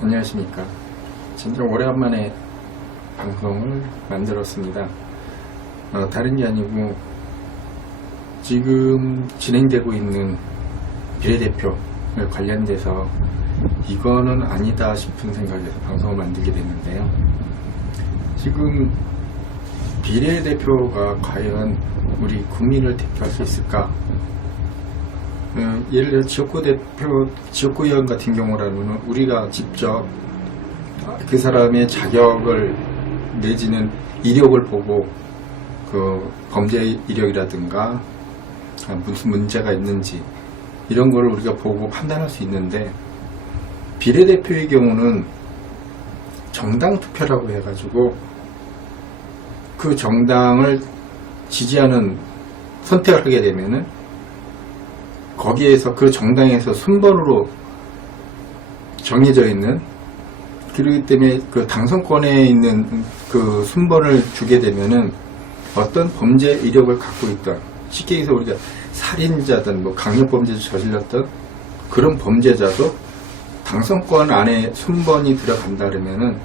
안녕하십니까. 진짜 오래간만에 방송을 만들었습니다. 다른 게 아니고 지금 진행되고 있는 비례대표에 관련돼서 이거는 아니다 싶은 생각에서 방송을 만들게 됐는데요. 지금 비례대표가 과연 우리 국민을 대표할 수 있을까? 예를 들어 지역구의원 같은 경우라면 우리가 직접 그 사람의 자격을 내지는 이력을 보고 그 범죄 이력이라든가 무슨 문제가 있는지 이런 걸 우리가 보고 판단할 수 있는데, 비례대표의 경우는 정당 투표라고 해가지고 그 정당을 지지하는 선택을 하게 되면은 거기에서 그 정당에서 순번으로 정해져 있는, 그렇기 때문에 그 당선권에 있는 그 순번을 주게 되면은 어떤 범죄 이력을 갖고 있던, 쉽게 해서 우리가 살인자든 뭐 강력범죄를 저질렀던 그런 범죄자도 당선권 안에 순번이 들어간다 그러면은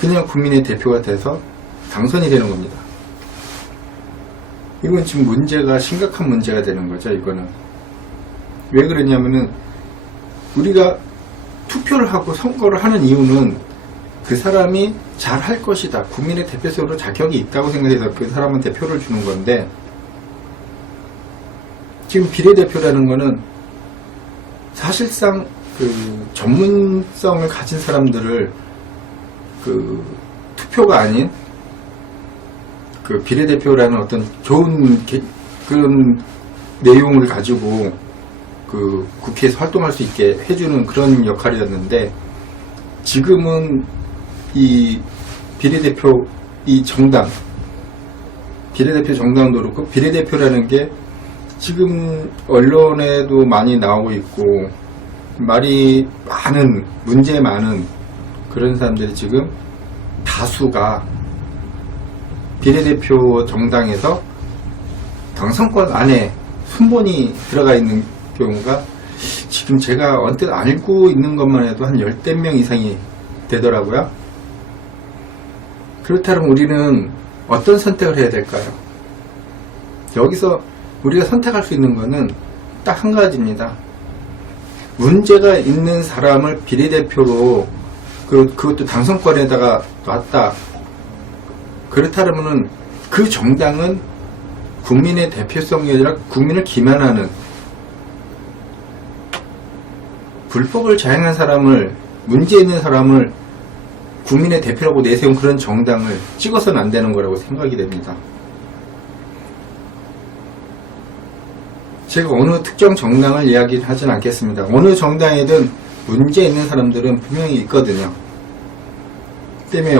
그냥 국민의 대표가 돼서 당선이 되는 겁니다. 이건 지금 문제가 심각한 문제가 되는 거죠. 이거는 왜 그러냐면은 우리가 투표를 하고 선거를 하는 이유는 그 사람이 잘 할 것이다, 국민의 대표성으로 자격이 있다고 생각해서 그 사람한테 표를 주는 건데, 지금 비례대표라는 거는 사실상 그 전문성을 가진 사람들을 그 투표가 아닌 그 비례대표라는 어떤 좋은 그런 내용을 가지고 그 국회에서 활동할 수 있게 해주는 그런 역할이었는데, 지금은 이 비례대표 이 정당, 비례대표 정당도 그렇고 비례대표라는 게 지금 언론에도 많이 나오고 있고 말이 많은, 문제 많은 그런 사람들이 지금 다수가 비례대표 정당에서 당선권 안에 순번이 들어가 있는 경우가 지금 제가 언뜻 알고 있는 것만 해도 한 10명 이상이 되더라고요. 그렇다면 우리는 어떤 선택을 해야 될까요? 여기서 우리가 선택할 수 있는 것은 딱 한 가지입니다. 문제가 있는 사람을 비례대표로 그것도 당선권에다가 놨다. 그렇다면은 그 정당은 국민의 대표성이 아니라 국민을 기만하는, 불법을 자행한 사람을, 문제 있는 사람을 국민의 대표라고 내세운 그런 정당을 찍어서는 안 되는 거라고 생각이 됩니다. 제가 어느 특정 정당을 이야기하진 않겠습니다. 어느 정당이든 문제 있는 사람들은 분명히 있거든요. 때문에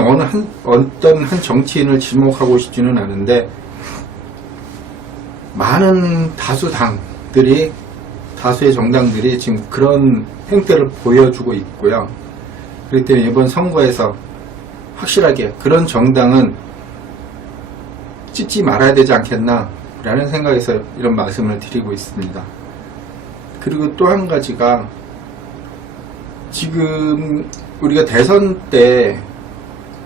어떤 한 정치인을 지목하고 싶지는 않은데, 많은 다수의 정당들이 지금 그런 행태를 보여주고 있고요. 그렇기 때문에 이번 선거에서 확실하게 그런 정당은 찍지 말아야 되지 않겠나 라는 생각에서 이런 말씀을 드리고 있습니다. 그리고 또 한 가지가, 지금 우리가 대선 때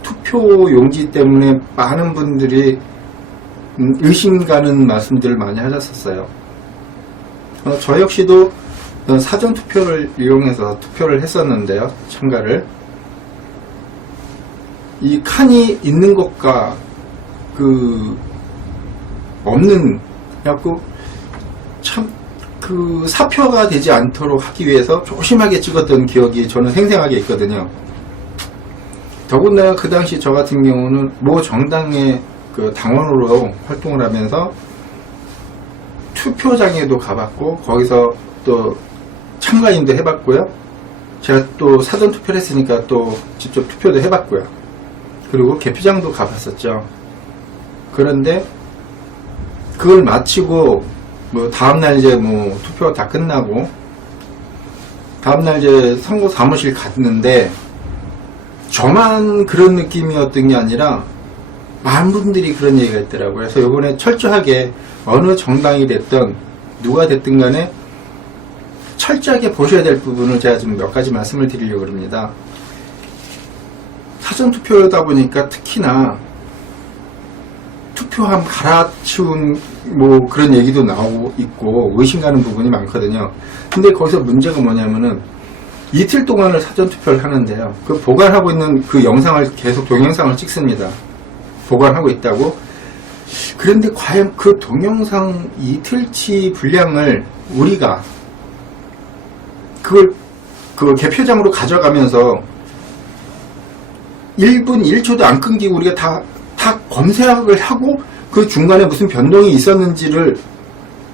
투표 용지 때문에 많은 분들이 의심 가는 말씀들을 많이 하셨었어요. 저 역시도 사전 투표를 이용해서 투표를 했었는데요. 참가를. 이 칸이 있는 것과 그 없는, 그래갖고 참 그 사표가 되지 않도록 하기 위해서 조심하게 찍었던 기억이 저는 생생하게 있거든요. 더군다나 그 당시 저 같은 경우는 모 정당의 그 당원으로 활동을 하면서 투표장에도 가봤고 거기서 또 참가인도 해봤고요. 제가 또 사전 투표를 했으니까 또 직접 투표도 해봤고요. 그리고 개표장도 가봤었죠. 그런데 그걸 마치고 뭐 다음날 이제 뭐 투표가 다 끝나고 다음날 이제 선거 사무실 갔는데, 저만 그런 느낌이었던 게 아니라 많은 분들이 그런 얘기가 있더라고요. 그래서 이번에 철저하게 어느 정당이 됐든 누가 됐든 간에 철저하게 보셔야 될 부분을 제가 좀 몇 가지 말씀을 드리려고 합니다. 사전투표다 보니까 특히나 투표함 갈아치운 뭐 그런 얘기도 나오고 있고 의심가는 부분이 많거든요. 근데 거기서 문제가 뭐냐면은 이틀 동안을 사전투표를 하는데요. 그 보관하고 있는 그 영상을 계속 동영상을 찍습니다. 보관하고 있다고. 그런데 과연 그 동영상 이틀치 분량을 우리가 그걸 그 개표장으로 가져가면서 1분 1초도 안 끊기고 우리가 다 검색을 하고 그 중간에 무슨 변동이 있었는지를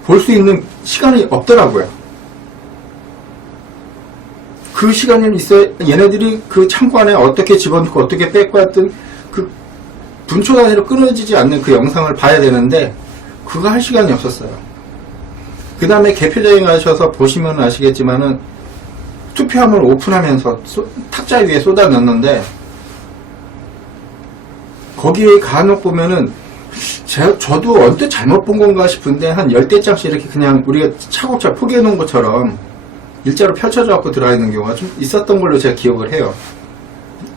볼 수 있는 시간이 없더라고요. 그 시간이 있어야 얘네들이 그 창고 안에 어떻게 집어넣고 어떻게 뺏고 했던 그 분초 단위로 끊어지지 않는 그 영상을 봐야 되는데 그거 할 시간이 없었어요. 그 다음에 개표장에 가셔서 보시면 아시겠지만은 투표함을 오픈하면서 탁자 위에 쏟아 넣는데 거기에 간혹 보면은 저도 언뜻 잘못 본 건가 싶은데 한 10대장씩 이렇게 그냥 우리가 차곡차곡 포개해 놓은 것처럼 일자로 펼쳐져 갖고 들어가 있는 경우가 좀 있었던 걸로 제가 기억을 해요.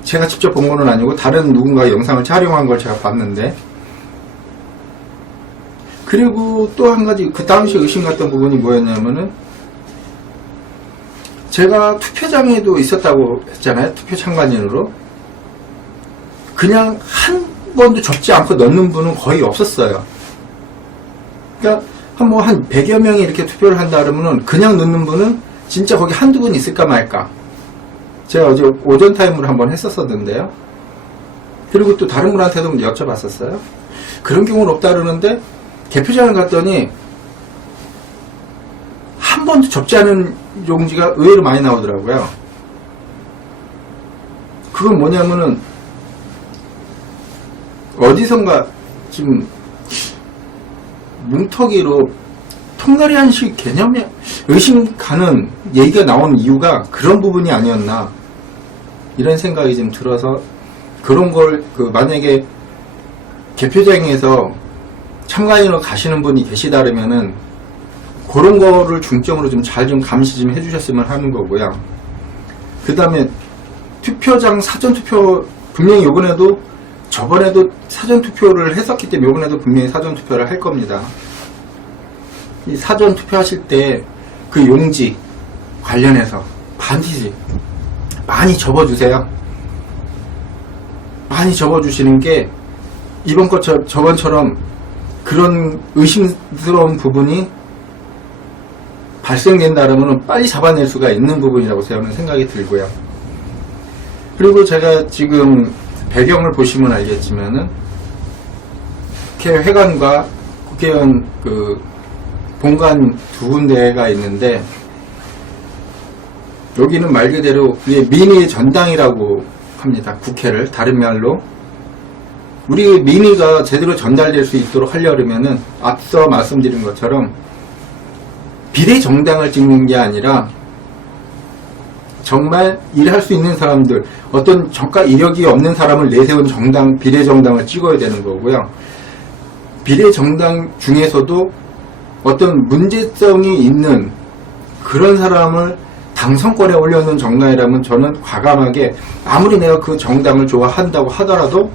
제가 직접 본 거는 아니고 다른 누군가 영상을 촬영한 걸 제가 봤는데, 그리고 또 한 가지 그 당시 의심 갔던 부분이 뭐였냐면은 제가 투표장에도 있었다고 했잖아요. 투표 참관인으로. 그냥 한 번도 접지 않고 넣는 분은 거의 없었어요. 그러니까 한 100여 명이 이렇게 투표를 한다 그러면은 그냥 넣는 분은 진짜 거기 한두 분 있을까 말까. 제가 어제 오전 타임으로 한번 했었었는데요. 그리고 또 다른 분한테도 여쭤봤었어요. 그런 경우는 없다 그러는데 개표장을 갔더니 한 번도 접지 않은 용지가 의외로 많이 나오더라고요. 그건 뭐냐면은 어디선가 지금 뭉터기로 통나리한식 개념에 의심 가는 얘기가 나오는 이유가 그런 부분이 아니었나 이런 생각이 좀 들어서, 그런 걸 만약에 개표장에서 참관인으로 가시는 분이 계시다면은 그런 거를 중점으로 좀 잘 좀 감시 좀 해주셨으면 하는 거고요. 그 다음에 투표장 사전투표 분명히 저번에도 사전투표를 했었기 때문에 이번에도 분명히 사전투표를 할 겁니다. 이 사전투표 하실 때 그 용지 관련해서 반드시 많이 접어주세요. 많이 접어주시는 게 이번 저번처럼 그런 의심스러운 부분이 발생된다면 빨리 잡아낼 수가 있는 부분이라고 저는 생각이 들고요. 그리고 제가 지금 배경을 보시면 알겠지만은 국회회관과 국회의원 본관 두 군데가 있는데, 여기는 말 그대로 민의의 전당이라고 합니다. 국회를 다른 말로 우리 민의가 제대로 전달될 수 있도록 하려면은 앞서 말씀드린 것처럼 비례정당을 찍는 게 아니라 정말 일할 수 있는 사람들, 어떤 정가 이력이 없는 사람을 내세운 정당, 비례정당을 찍어야 되는 거고요. 비례정당 중에서도 어떤 문제성이 있는 그런 사람을 당선권에 올려놓은 정당이라면 저는 과감하게 아무리 내가 그 정당을 좋아한다고 하더라도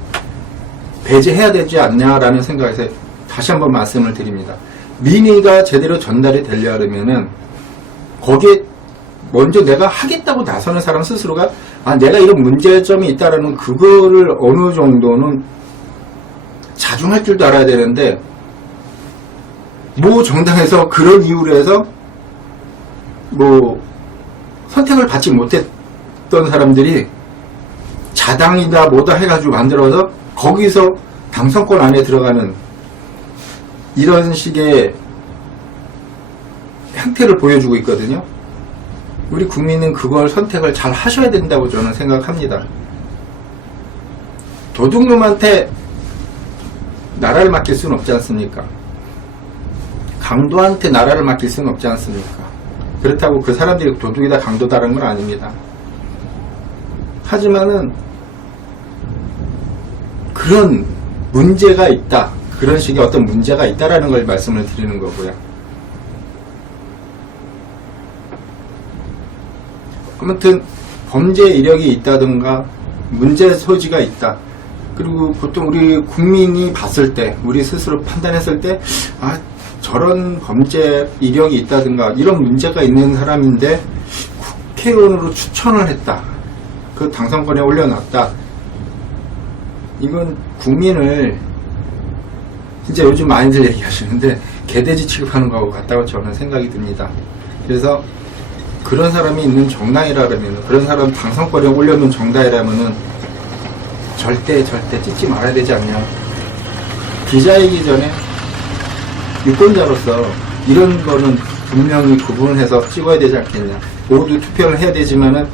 배제해야 되지 않냐라는 생각에서 다시 한번 말씀을 드립니다. 민의가 제대로 전달이 되려면은 거기에 먼저 내가 하겠다고 나서는 사람 스스로가 내가 이런 문제점이 있다라는 그거를 어느 정도는 자중할 줄도 알아야 되는데, 모 정당에서 그런 이유로 해서 선택을 받지 못했던 사람들이 자당이다 뭐다 해가지고 만들어서 거기서 당선권 안에 들어가는 이런 식의 형태를 보여주고 있거든요. 우리 국민은 그걸 선택을 잘 하셔야 된다고 저는 생각합니다. 도둑놈한테 나라를 맡길 수는 없지 않습니까? 강도한테 나라를 맡길 수는 없지 않습니까? 그렇다고 그 사람들이 도둑이다 강도다라는 건 아닙니다. 하지만은 그런 문제가 있다, 그런 식의 어떤 문제가 있다라는 걸 말씀을 드리는 거고요. 아무튼 범죄 이력이 있다든가 문제 소지가 있다. 그리고 보통 우리 국민이 봤을 때, 우리 스스로 판단했을 때, 아, 저런 범죄 이력이 있다든가 이런 문제가 있는 사람인데 국회의원으로 추천을 했다. 그 당선권에 올려놨다. 이건 국민을 진짜 요즘 많이들 얘기하시는데 개돼지 취급하는 거하고 같다고 저는 생각이 듭니다. 그래서 그런 사람이 있는 정당이라면, 그런 사람 당선권에 올려놓은 정당이라면은 절대 찍지 말아야 되지 않냐. 기자이기 전에 유권자로서 이런 거는 분명히 구분해서 찍어야 되지 않겠냐. 모두 투표를 해야 되지만은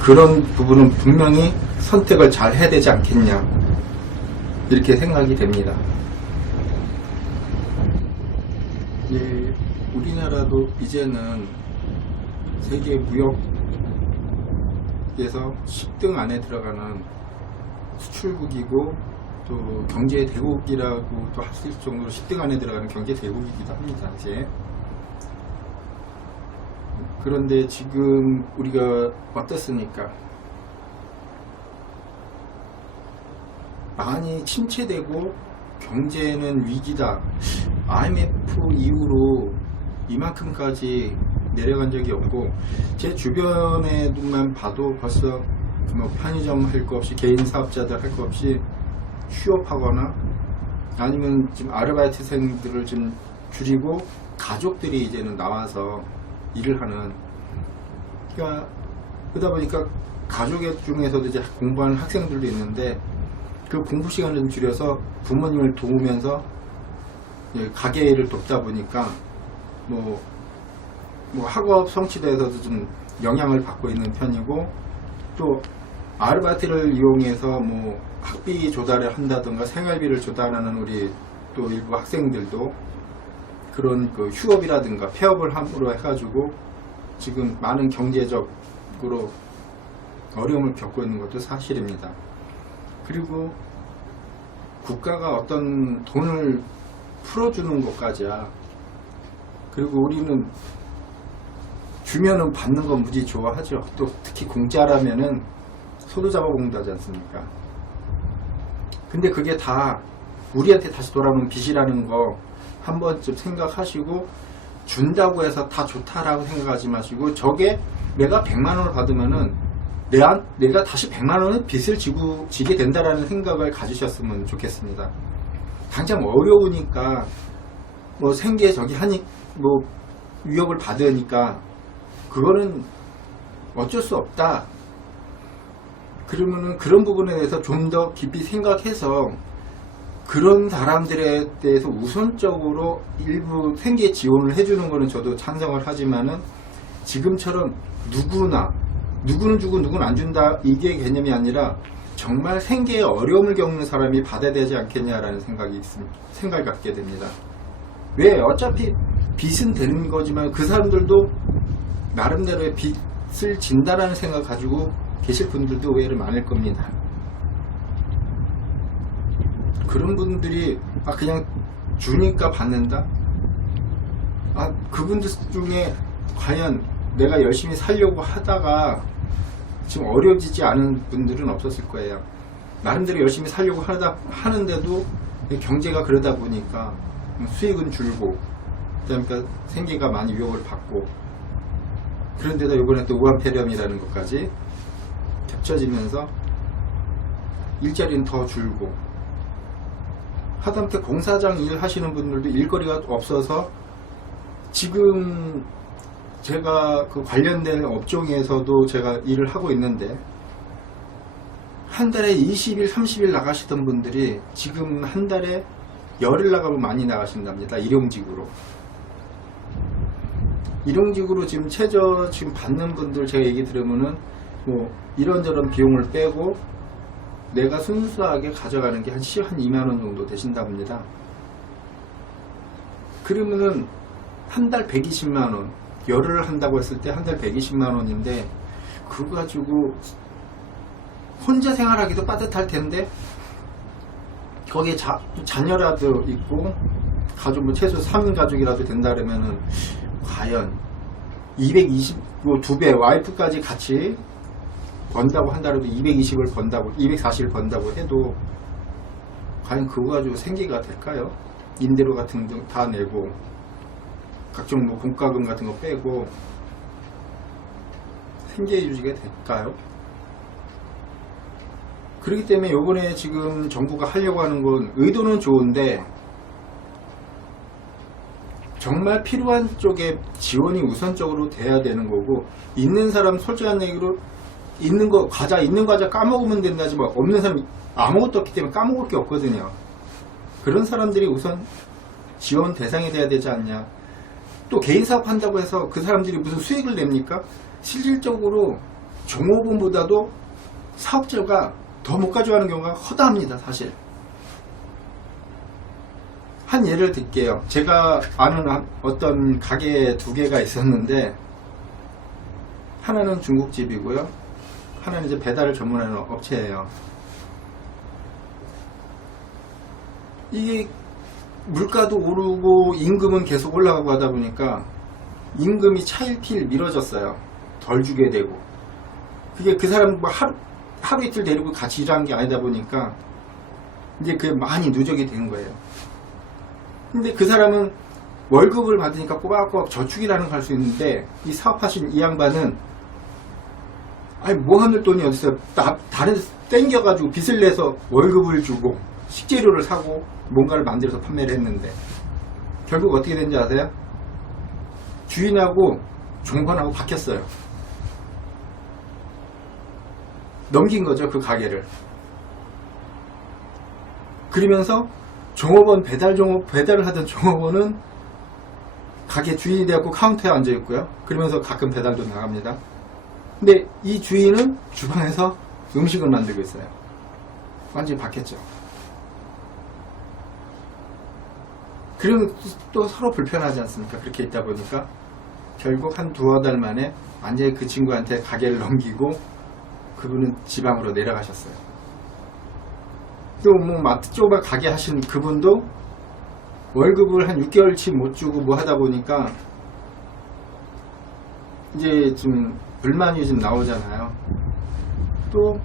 그런 부분은 분명히 선택을 잘 해야 되지 않겠냐. 이렇게 생각이 됩니다. 예, 우리나라도 이제는 세계 무역에서 10등 안에 들어가는 수출국이고 또 경제 대국이라고 또 할 수 있을 정도로 10등 안에 들어가는 경제 대국이기도 합니다. 이제 그런데 지금 우리가 어떻습니까? 많이 침체되고 경제는 위기다. IMF 이후로 이만큼까지 내려간 적이 없고, 제 주변에만 봐도 벌써 뭐 편의점 할 거 없이, 개인 사업자들 할 거 없이 휴업하거나 아니면 지금 아르바이트생들을 좀 줄이고 가족들이 이제는 나와서 일을 하는, 그러니까 그러다 보니까 가족 중에서도 이제 공부하는 학생들도 있는데 그 공부 시간을 좀 줄여서 부모님을 도우면서 가게 일을 돕다 보니까 뭐 학업 성취도에서도 좀 영향을 받고 있는 편이고, 또 아르바이트를 이용해서 뭐 학비 조달을 한다든가 생활비를 조달하는 우리 또 일부 학생들도 그런 그 휴업이라든가 폐업을 함으로 해가지고 지금 많은 경제적으로 어려움을 겪고 있는 것도 사실입니다. 그리고 국가가 어떤 돈을 풀어주는 것까지야. 그리고 우리는 주면은 받는 건 무지 좋아하죠. 또 특히 공짜라면은 소도 잡아먹는다 하지 않습니까? 근데 그게 다 우리한테 다시 돌아오는 빚이라는 거 한 번쯤 생각하시고, 준다고 해서 다 좋다라고 생각하지 마시고, 저게 내가 100만원을 받으면은 내가 다시 100만원의 빚을 지게 된다라는 생각을 가지셨으면 좋겠습니다. 당장 어려우니까 뭐 생계 저기 하니 뭐 위협을 받으니까 그거는 어쩔 수 없다. 그러면은 그런 부분에 대해서 좀 더 깊이 생각해서 그런 사람들에 대해서 우선적으로 일부 생계 지원을 해주는 거는 저도 찬성을 하지만은, 지금처럼 누구는 주고 누구는 안 준다 이게 개념이 아니라 정말 생계에 어려움을 겪는 사람이 받아야 되지 않겠냐라는 생각을 갖게 됩니다. 왜? 어차피 빚은 되는 거지만 그 사람들도 나름대로의 빚을 진다라는 생각 가지고 계실 분들도 의외로 많을 겁니다. 그런 분들이 그냥 주니까 받는다? 그분들 중에 과연 내가 열심히 살려고 하다가 지금 어려워지지 않은 분들은 없었을 거예요. 나름대로 열심히 살려고 하는데도 경제가 그러다 보니까 수익은 줄고, 그러니까 생계가 많이 위협을 받고, 그런데다 이번에 또 우한폐렴이라는 것까지 겹쳐지면서 일자리는 더 줄고, 하다못해 공사장 일 하시는 분들도 일거리가 없어서, 지금 제가 그 관련된 업종에서도 제가 일을 하고 있는데 한 달에 20일, 30일 나가시던 분들이 지금 한 달에 열흘 나가면 많이 나가신답니다. 일용직으로 지금 최저 지금 받는 분들 제가 얘기 들으면은 뭐 이런저런 비용을 빼고 내가 순수하게 가져가는 게 한 2만원 정도 되신답니다. 그러면은 한 달 120만원, 열흘을 한다고 했을 때 한 달 120만원인데 그거 가지고 혼자 생활하기도 빠듯할 텐데 거기에 자녀라도 있고 가족 뭐 최소 3인 가족이라도 된다 그러면은 과연 뭐 2배 와이프까지 같이 번다고 한다라도 220을 번다고 240을 번다고 해도 과연 그거 가지고 생계가 될까요? 임대료 같은 거 다 내고 각종 뭐 공과금 같은 거 빼고 생계 유지가 될까요? 그렇기 때문에 요번에 지금 정부가 하려고 하는 건 의도는 좋은데 정말 필요한 쪽에 지원이 우선적으로 돼야 되는 거고, 있는 사람 솔직한 얘기로 있는 과자 까먹으면 된다지 뭐 없는 사람 아무것도 없기 때문에 까먹을 게 없거든요. 그런 사람들이 우선 지원 대상이 돼야 되지 않냐. 또 개인 사업 한다고 해서 그 사람들이 무슨 수익을 냅니까? 실질적으로 종업원보다도 사업자가 더 못 가져가는 경우가 허다합니다, 사실. 한 예를 들게요. 제가 아는 어떤 가게 2개가 있었는데, 하나는 중국집이고요, 하나는 이제 배달을 전문하는 업체예요. 이게 물가도 오르고 임금은 계속 올라가고 하다 보니까 임금이 차일피일 미뤄졌어요. 덜 주게 되고. 그게 그 사람 뭐 하루 이틀 데리고 같이 일하는 게 아니다 보니까 이제 그게 많이 누적이 된 거예요. 근데 그 사람은 월급을 받으니까 꼬박꼬박 저축이라는 걸 할 수 있는데, 이 사업하신 이 양반은 아니 모아놓을 돈이 어딨어요. 다른 데서 땡겨가지고 빚을 내서 월급을 주고 식재료를 사고 뭔가를 만들어서 판매를 했는데, 결국 어떻게 된지 아세요? 주인하고 종업원하고 바뀌었어요. 넘긴 거죠, 그 가게를. 그러면서 종업원 배달을 하던 종업원은 가게 주인이 되었고 카운터에 앉아 있고요. 그러면서 가끔 배달도 나갑니다. 근데 이 주인은 주방에서 음식을 만들고 있어요. 완전히 바뀌었죠. 그러면 또 서로 불편하지 않습니까? 그렇게 있다 보니까 결국 한 2-3달 만에 완전히 그 친구한테 가게를 넘기고 그분은 지방으로 내려가셨어요. 또 뭐 마트 쪽에 가게 하신 그분도 월급을 한 6개월치 못 주고 뭐 하다 보니까 이제 좀 불만이 좀 나오잖아요. 또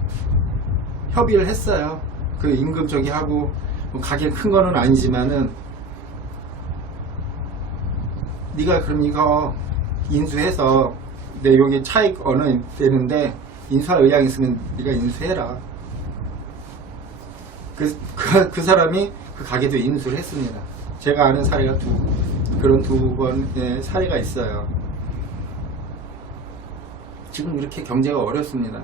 협의를 했어요. 그 임금 저기 하고, 뭐 가게 큰 거는 아니지만은 네가 그럼 이거 인수해서 내 여기 차익 어느 되는데 인수할 의향이 있으면 네가 인수해라. 그 사람이 그 가게도 인수를 했습니다. 제가 아는 사례가 그런 2번의 사례가 있어요. 지금 이렇게 경제가 어렵습니다.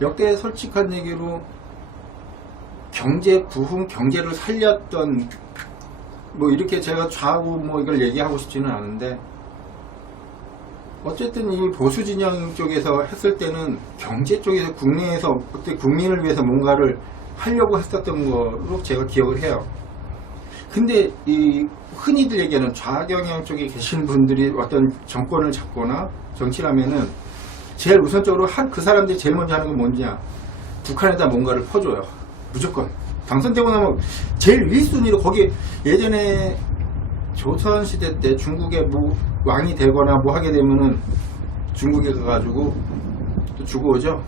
역대 솔직한 얘기로 경제 부흥, 경제를 살렸던, 뭐 이렇게 제가 좌우 뭐 이걸 얘기하고 싶지는 않은데, 어쨌든 이 보수 진영 쪽에서 했을 때는 경제 쪽에서 국내에서 그때 국민을 위해서 뭔가를 하려고 했었던 거로 제가 기억을 해요. 근데 이 흔히들 얘기하는 좌경영 쪽에 계신 분들이 어떤 정권을 잡거나 정치를 하면은 제일 우선적으로 그 사람들이 제일 먼저 하는 건 뭐냐, 북한에다 뭔가를 퍼줘요. 무조건 당선되고 나면 제일 1순위로 거기, 예전에 조선시대 때 중국에 뭐 왕이 되거나 뭐 하게 되면은 중국에 가가지고 또 주고 오죠.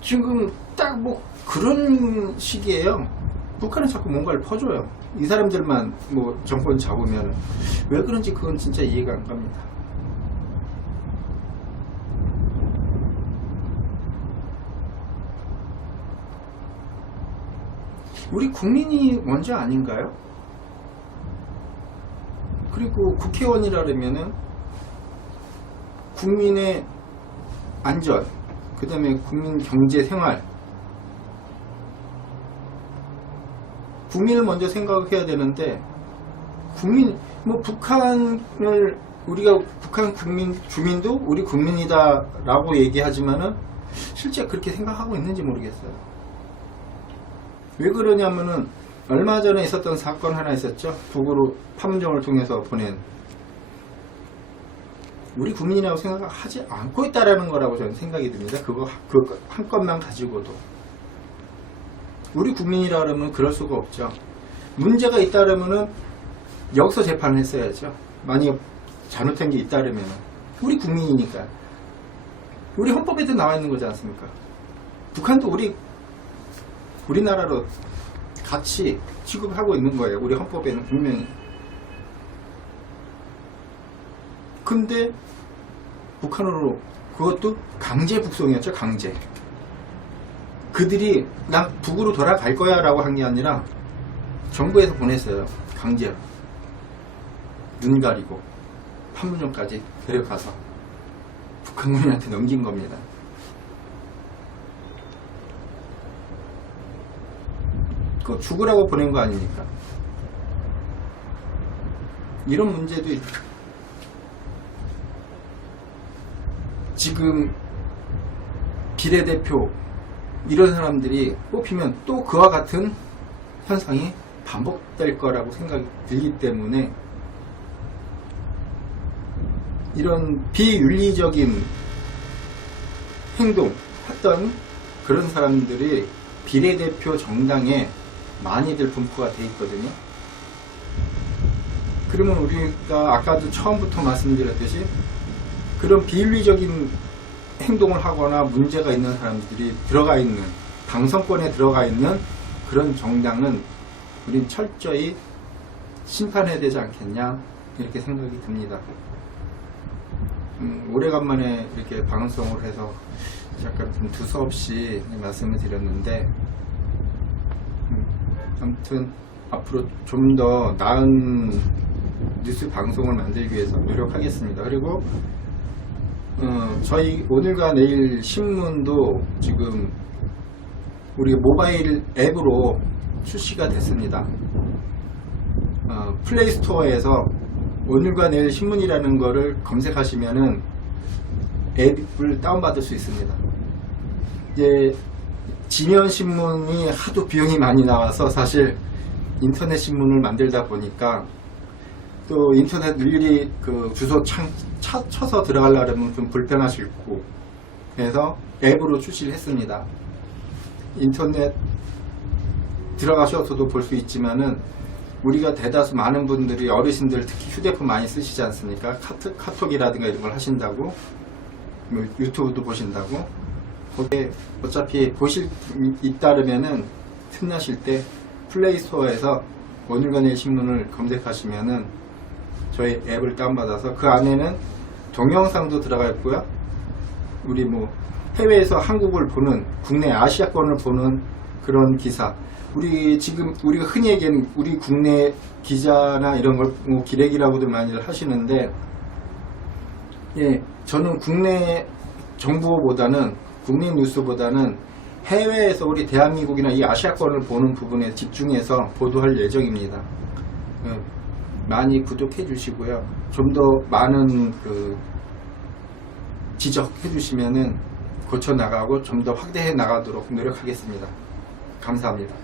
지금 딱 뭐 그런 시기에요. 북한은 자꾸 뭔가를 퍼줘요. 이 사람들만 뭐 정권 잡으면. 왜 그런지 그건 진짜 이해가 안 갑니다. 우리 국민이 먼저 아닌가요? 그리고 국회의원이라면은 국민의 안전, 그 다음에 국민 경제 생활, 국민을 먼저 생각해야 되는데, 뭐 북한을 우리가 북한 주민도 우리 국민이다 라고 얘기하지만은 실제 그렇게 생각하고 있는지 모르겠어요. 왜 그러냐면은 얼마 전에 있었던 사건 하나 있었죠. 북으로 판문점을 통해서 보낸, 우리 국민이라고 생각하지 않고 있다라는 거라고 저는 생각이 듭니다. 그거 한 건만 가지고도 우리 국민이라 그러면 그럴 수가 없죠. 문제가 있다라면은 여기서 재판을 했어야죠. 만약 잘못한 게 있다면 우리 국민이니까. 우리 헌법에도 나와 있는 거지 않습니까? 북한도 우리나라로 같이 취급하고 있는 거예요. 우리 헌법에는 분명히. 근데 북한으로 그것도 강제 북송이었죠. 강제. 그들이 나 북으로 돌아갈 거야 라고 한 게 아니라 정부에서 보냈어요. 강제로. 눈 가리고 판문점까지 데려가서 북한군한테 넘긴 겁니다. 그거 죽으라고 보낸 거 아닙니까? 이런 문제도 지금 비례대표 이런 사람들이 뽑히면 또 그와 같은 현상이 반복될 거라고 생각이 들기 때문에 이런 비윤리적인 행동 했던 그런 사람들이 비례대표 정당에 많이들 분포가 돼 있거든요. 그러면 우리가 아까도 처음부터 말씀드렸듯이 그런 비윤리적인 행동을 하거나 문제가 있는 사람들이 들어가 있는, 당선권에 들어가 있는 그런 정당은 우린 철저히 심판해야 되지 않겠냐 이렇게 생각이 듭니다. 오래간만에 이렇게 방송을 해서 약간 좀 두서없이 말씀을 드렸는데 아무튼 앞으로 좀 더 나은 뉴스 방송을 만들기 위해서 노력하겠습니다. 그리고 저희 오늘과 내일 신문도 지금 우리 모바일 앱으로 출시가 됐습니다. 플레이스토어에서 오늘과 내일 신문이라는 거를 검색하시면은 앱을 다운받을 수 있습니다. 이제 지면 신문이 하도 비용이 많이 나와서 사실 인터넷 신문을 만들다 보니까 또 인터넷 일일이 그 주소 쳐서 들어가려면 좀 불편하시고 그래서 앱으로 출시를 했습니다. 인터넷 들어가셔서도 볼 수 있지만은 우리가 대다수 많은 분들이 어르신들 특히 휴대폰 많이 쓰시지 않습니까? 카톡이라든가 이런 걸 하신다고 유튜브도 보신다고 거기에 어차피 보실 있다면은 틈나실 때 플레이스토어에서 오늘과 내일 신문을 검색하시면은 저희 앱을 다운받아서 그 안에는 동영상도 들어가 있고요. 우리 뭐 해외에서 한국을 보는 국내 아시아권을 보는 그런 기사 우리 지금 우리가 흔히 얘기하는 우리 국내 기자나 이런 걸 뭐 기레기라고들 많이 하시는데 예, 저는 국내 정보보다는 국내 뉴스보다는 해외에서 우리 대한민국이나 이 아시아권을 보는 부분에 집중해서 보도할 예정입니다. 많이 구독해 주시고요. 좀 더 많은 그 지적해 주시면은 고쳐 나가고 좀 더 확대해 나가도록 노력하겠습니다. 감사합니다.